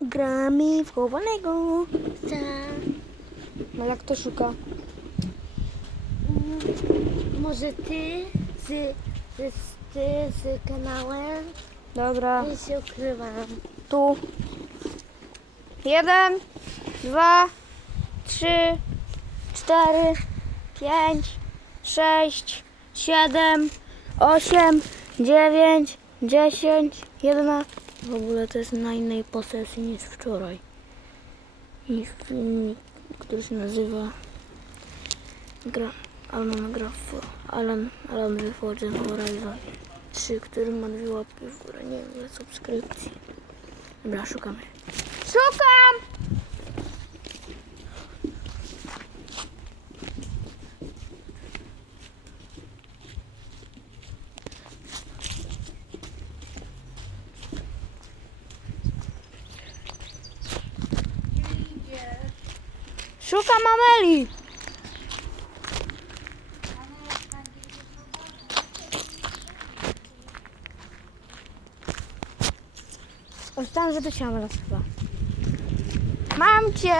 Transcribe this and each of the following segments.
Gramy w chowanego. No jak to szuka? Mm, Może ty z, z, ty z kanałem? Dobra, Ja się ukrywam. tu. Jeden, dwa, trzy, cztery, pięć, sześć, siedem, osiem, dziewięć, dziesięć, jedenaście. W ogóle to jest na innej posesji niż wczoraj. I filmik, który się nazywa gra, Alan gra w Alan, Alan Forgotten Horizon 3, który ma dwie łapki w górę, nie wiem subskrypcji. Dobra, szukamy. Szukam! Szukam Ameli! Myślałam, że to cię Amela chyba. Mam cię!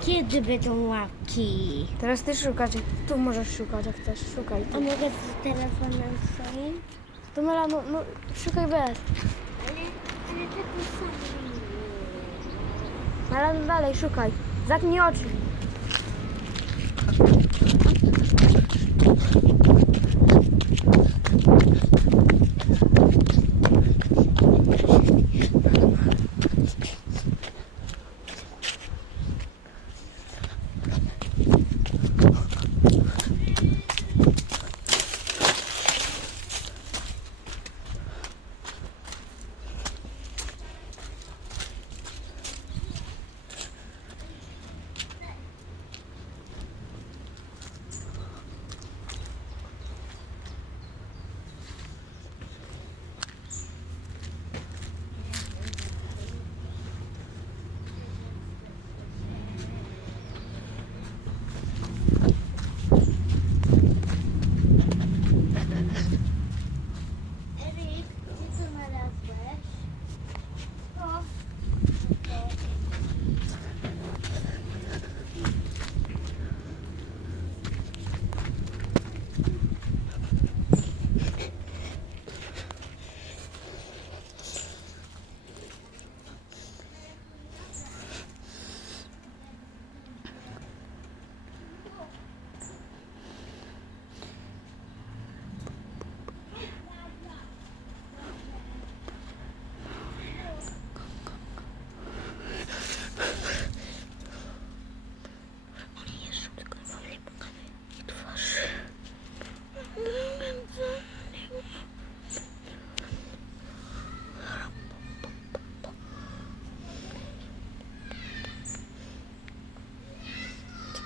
Kiedy będą łapki? Teraz ty szukać. Tu możesz szukać, jak chcesz. Szukaj. A mogę z telefonem swoim? To Mela, no, no szukaj bez. Ale, ale tak. Mela, no dalej, szukaj. Zamknij oczy.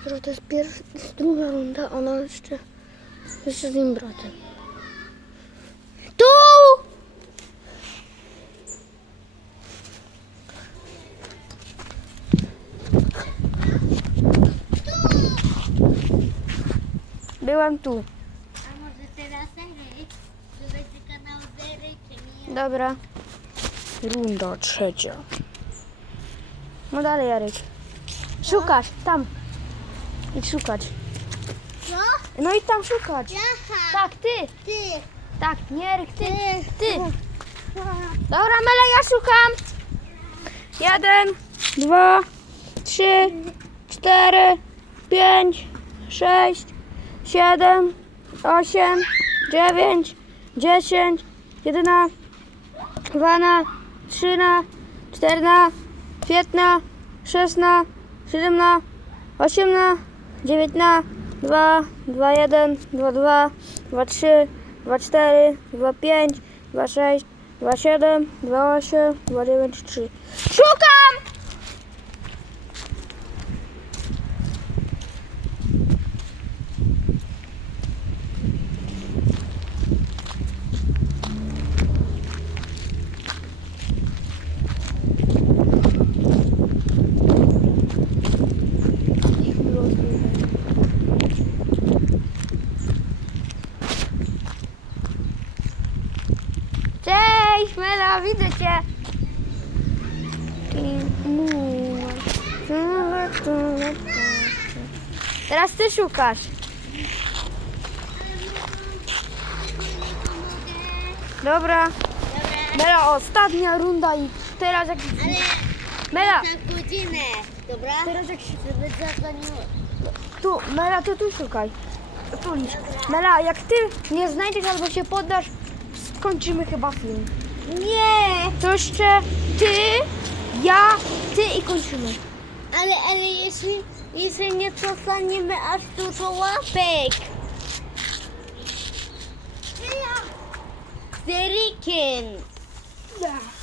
Dopiero to jest pierwsza, to jest druga runda, ona jeszcze, jeszcze z nim bratem. Tu! Byłam tu. A może teraz Eryk? To będzie kanał z Erykiem i ja. Dobra. Runda trzecia. No dalej, Jarek. Szukać, tam. Idź szukać. No? No i tam szukać. Jaha. Tak, ty. Ty. Tak, nie, ty. Ty. Dobra, Mela, ja szukam. Jeden, dwa, trzy, cztery, pięć, sześć, siedem, osiem, dziewięć, dziesięć, jedyna, dwana, trzyna, czterna, piętna, szesna, siedemna, osiemna, 9 na 2, 2, 1, 2, 2, 2, 3, 2, 4, 2, 5, 2, 6, 2, 7, 2, 8, 2, 9, 3. Szukam! Widzę cię. Teraz ty szukasz. Dobra. Mela, ostatnia runda i teraz jak... Ale Mela, godzinę, dobra? teraz jak się... Żeby zadzwoniło. Tu, Mela, to tu szukaj. Tu. Mela, jak ty nie znajdziesz albo się poddasz, skończymy chyba film. Nie! To jeszcze ty, ja, ty i kończymy. Ale, ale jeśli, jeśli nie dostaniemy aż dużo łapek. Zerikin.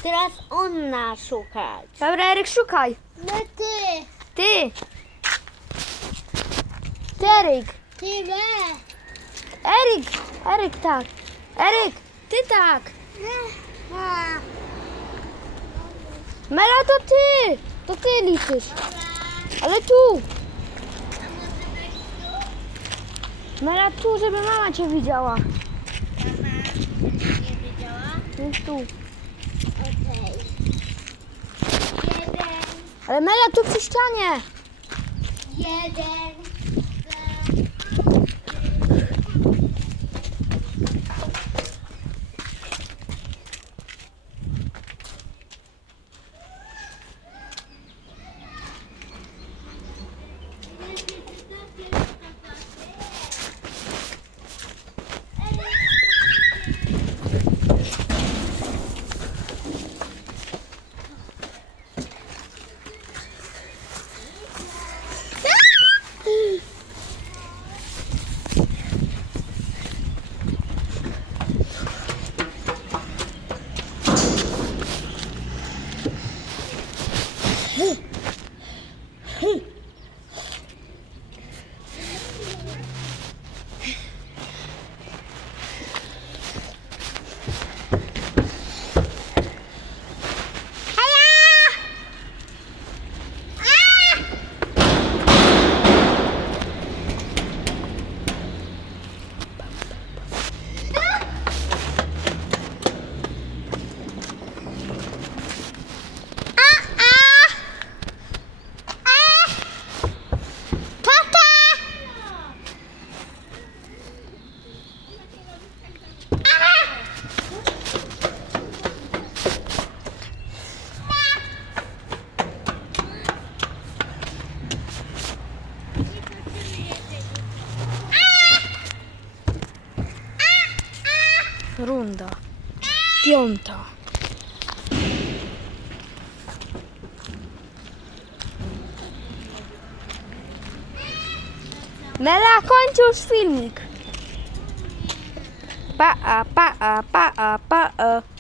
Teraz on nas szukać. Dobra, Eryk, szukaj. No ty, Ty. Ty, Eryk. ty we. Eryk, Eryk, tak. Eryk, ty tak. Mela, to ty. To ty liczysz. Ale tu. Mela, tu, żeby mama cię widziała. Nie wiedziała? No tu. Okej. Jeden, Ale Mela, tu przy ścianie. jeden, Runda. Piąta. Mela, kończ już filmik. Pa, a, pa, a, pa, a, pa, a.